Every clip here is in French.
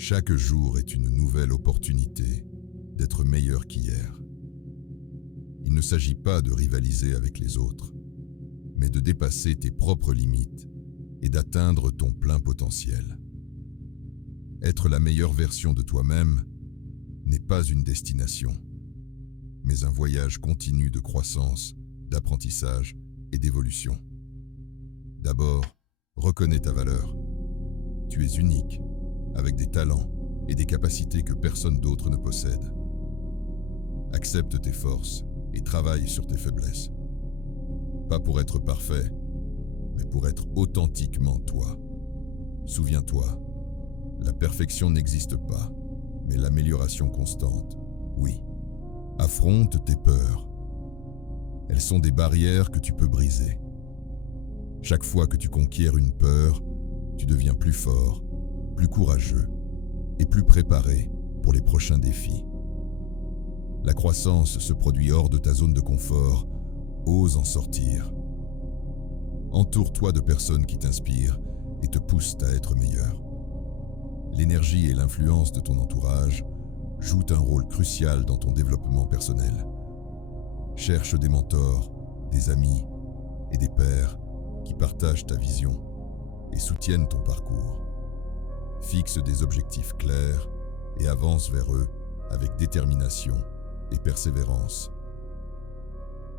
Chaque jour est une nouvelle opportunité d'être meilleur qu'hier. Il ne s'agit pas de rivaliser avec les autres, mais de dépasser tes propres limites et d'atteindre ton plein potentiel. Être la meilleure version de toi-même n'est pas une destination, mais un voyage continu de croissance, d'apprentissage et d'évolution. D'abord, reconnais ta valeur. Tu es unique, avec des talents et des capacités que personne d'autre ne possède. Accepte tes forces et travaille sur tes faiblesses. Pas pour être parfait, mais pour être authentiquement toi. Souviens-toi, la perfection n'existe pas, mais l'amélioration constante, oui. Affronte tes peurs. Elles sont des barrières que tu peux briser. Chaque fois que tu conquiers une peur, tu deviens plus fort, plus courageux et plus préparé pour les prochains défis. La croissance se produit hors de ta zone de confort, ose en sortir. Entoure-toi de personnes qui t'inspirent et te poussent à être meilleur. L'énergie et l'influence de ton entourage jouent un rôle crucial dans ton développement personnel. Cherche des mentors, des amis et des pairs qui partagent ta vision et soutiennent ton parcours. Fixe des objectifs clairs et avance vers eux avec détermination et persévérance.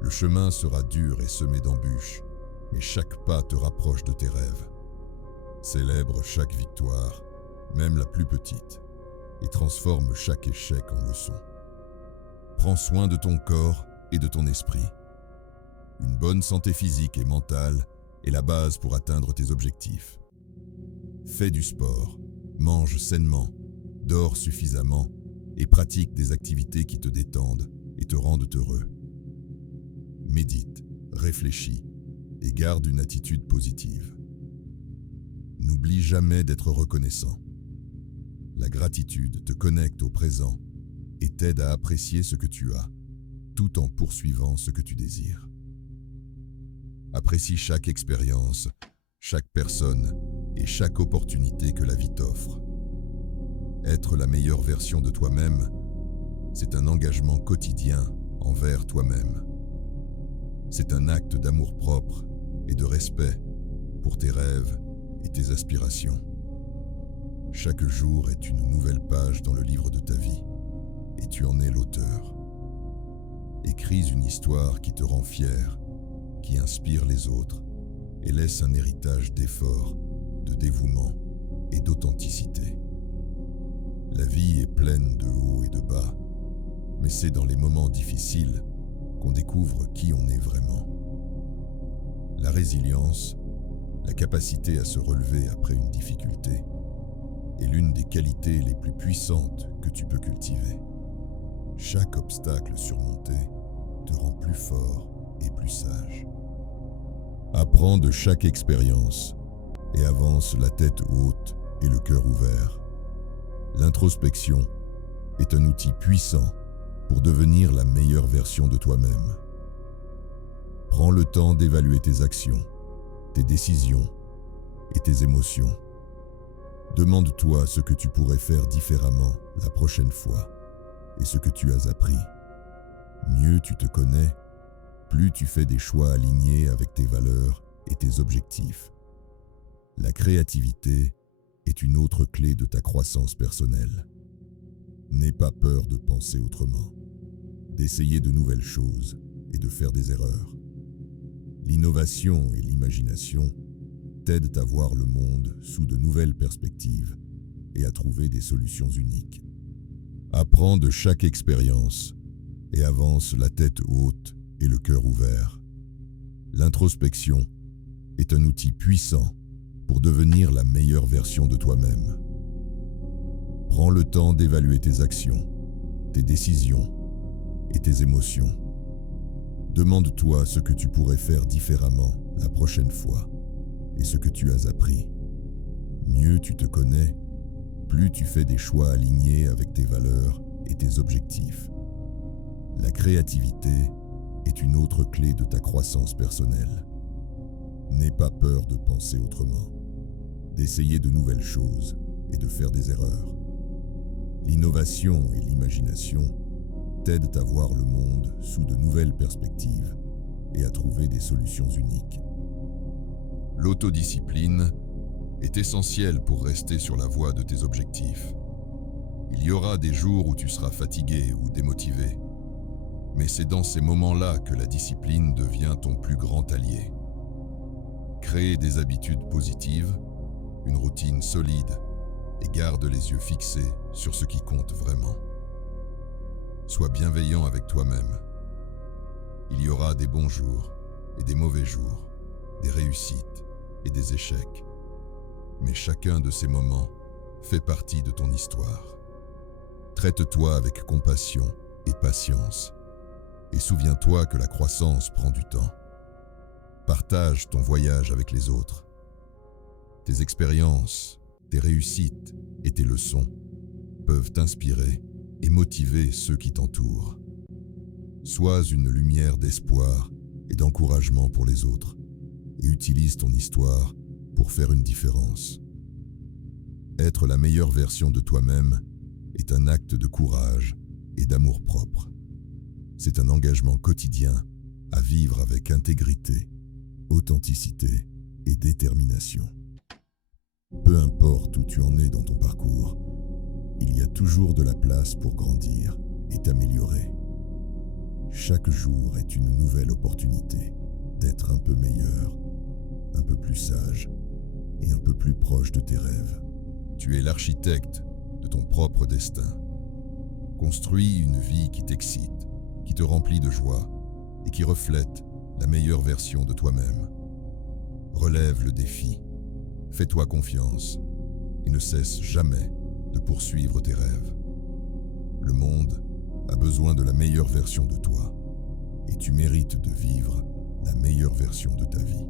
Le chemin sera dur et semé d'embûches, mais chaque pas te rapproche de tes rêves. Célèbre chaque victoire, même la plus petite, et transforme chaque échec en leçon. Prends soin de ton corps et de ton esprit. Une bonne santé physique et mentale est la base pour atteindre tes objectifs. Fais du sport, mange sainement, dors suffisamment et pratique des activités qui te détendent et te rendent heureux. Médite, réfléchis et garde une attitude positive. N'oublie jamais d'être reconnaissant. La gratitude te connecte au présent et t'aide à apprécier ce que tu as, tout en poursuivant ce que tu désires. Apprécie chaque expérience, chaque personne et chaque opportunité que la vie t'offre. Être la meilleure version de toi-même, c'est un engagement quotidien envers toi-même. C'est un acte d'amour-propre et de respect pour tes rêves et tes aspirations. Chaque jour est une nouvelle page dans le livre de ta vie, et tu en es l'auteur. Écris une histoire qui te rend fier, qui inspire les autres, et laisse un héritage d'efforts, de dévouement et d'authenticité. La vie est pleine de hauts et de bas, mais c'est dans les moments difficiles qu'on découvre qui on est vraiment. La résilience, la capacité à se relever après une difficulté, est l'une des qualités les plus puissantes que tu peux cultiver. Chaque obstacle surmonté te rend plus fort et plus sage. Apprends de chaque expérience et avance la tête haute et le cœur ouvert. L'introspection est un outil puissant pour devenir la meilleure version de toi-même. Prends le temps d'évaluer tes actions, tes décisions et tes émotions. Demande-toi ce que tu pourrais faire différemment la prochaine fois et ce que tu as appris. Mieux tu te connais, plus tu fais des choix alignés avec tes valeurs et tes objectifs. La créativité est une autre clé de ta croissance personnelle. N'aie pas peur de penser autrement, d'essayer de nouvelles choses et de faire des erreurs. L'innovation et l'imagination t'aident à voir le monde sous de nouvelles perspectives et à trouver des solutions uniques. Apprends de chaque expérience et avance la tête haute et le cœur ouvert. L'introspection est un outil puissant pour devenir la meilleure version de toi-même. Prends le temps d'évaluer tes actions, tes décisions et tes émotions. Demande-toi ce que tu pourrais faire différemment la prochaine fois et ce que tu as appris. Mieux tu te connais, plus tu fais des choix alignés avec tes valeurs et tes objectifs. La créativité est une autre clé de ta croissance personnelle. N'aie pas peur de penser autrement, d'essayer de nouvelles choses et de faire des erreurs. L'innovation et l'imagination t'aident à voir le monde sous de nouvelles perspectives et à trouver des solutions uniques. L'autodiscipline est essentielle pour rester sur la voie de tes objectifs. Il y aura des jours où tu seras fatigué ou démotivé, mais c'est dans ces moments-là que la discipline devient ton plus grand allié. Crée des habitudes positives, une routine solide et garde les yeux fixés sur ce qui compte vraiment. Sois bienveillant avec toi-même. Il y aura des bons jours et des mauvais jours, des réussites et des échecs. Mais chacun de ces moments fait partie de ton histoire. Traite-toi avec compassion et patience. Et souviens-toi que la croissance prend du temps. Partage ton voyage avec les autres. Tes expériences, tes réussites et tes leçons peuvent t'inspirer et motiver ceux qui t'entourent. Sois une lumière d'espoir et d'encouragement pour les autres et utilise ton histoire pour faire une différence. Être la meilleure version de toi-même est un acte de courage et d'amour-propre. C'est un engagement quotidien à vivre avec intégrité, authenticité et détermination. Peu importe où tu en es dans ton parcours, il y a toujours de la place pour grandir et t'améliorer. Chaque jour est une nouvelle opportunité d'être un peu meilleur, un peu plus sage et un peu plus proche de tes rêves. Tu es l'architecte de ton propre destin. Construis une vie qui t'excite, qui te remplit de joie et qui reflète la meilleure version de toi-même. Relève le défi, fais-toi confiance et ne cesse jamais de poursuivre tes rêves. Le monde a besoin de la meilleure version de toi et tu mérites de vivre la meilleure version de ta vie.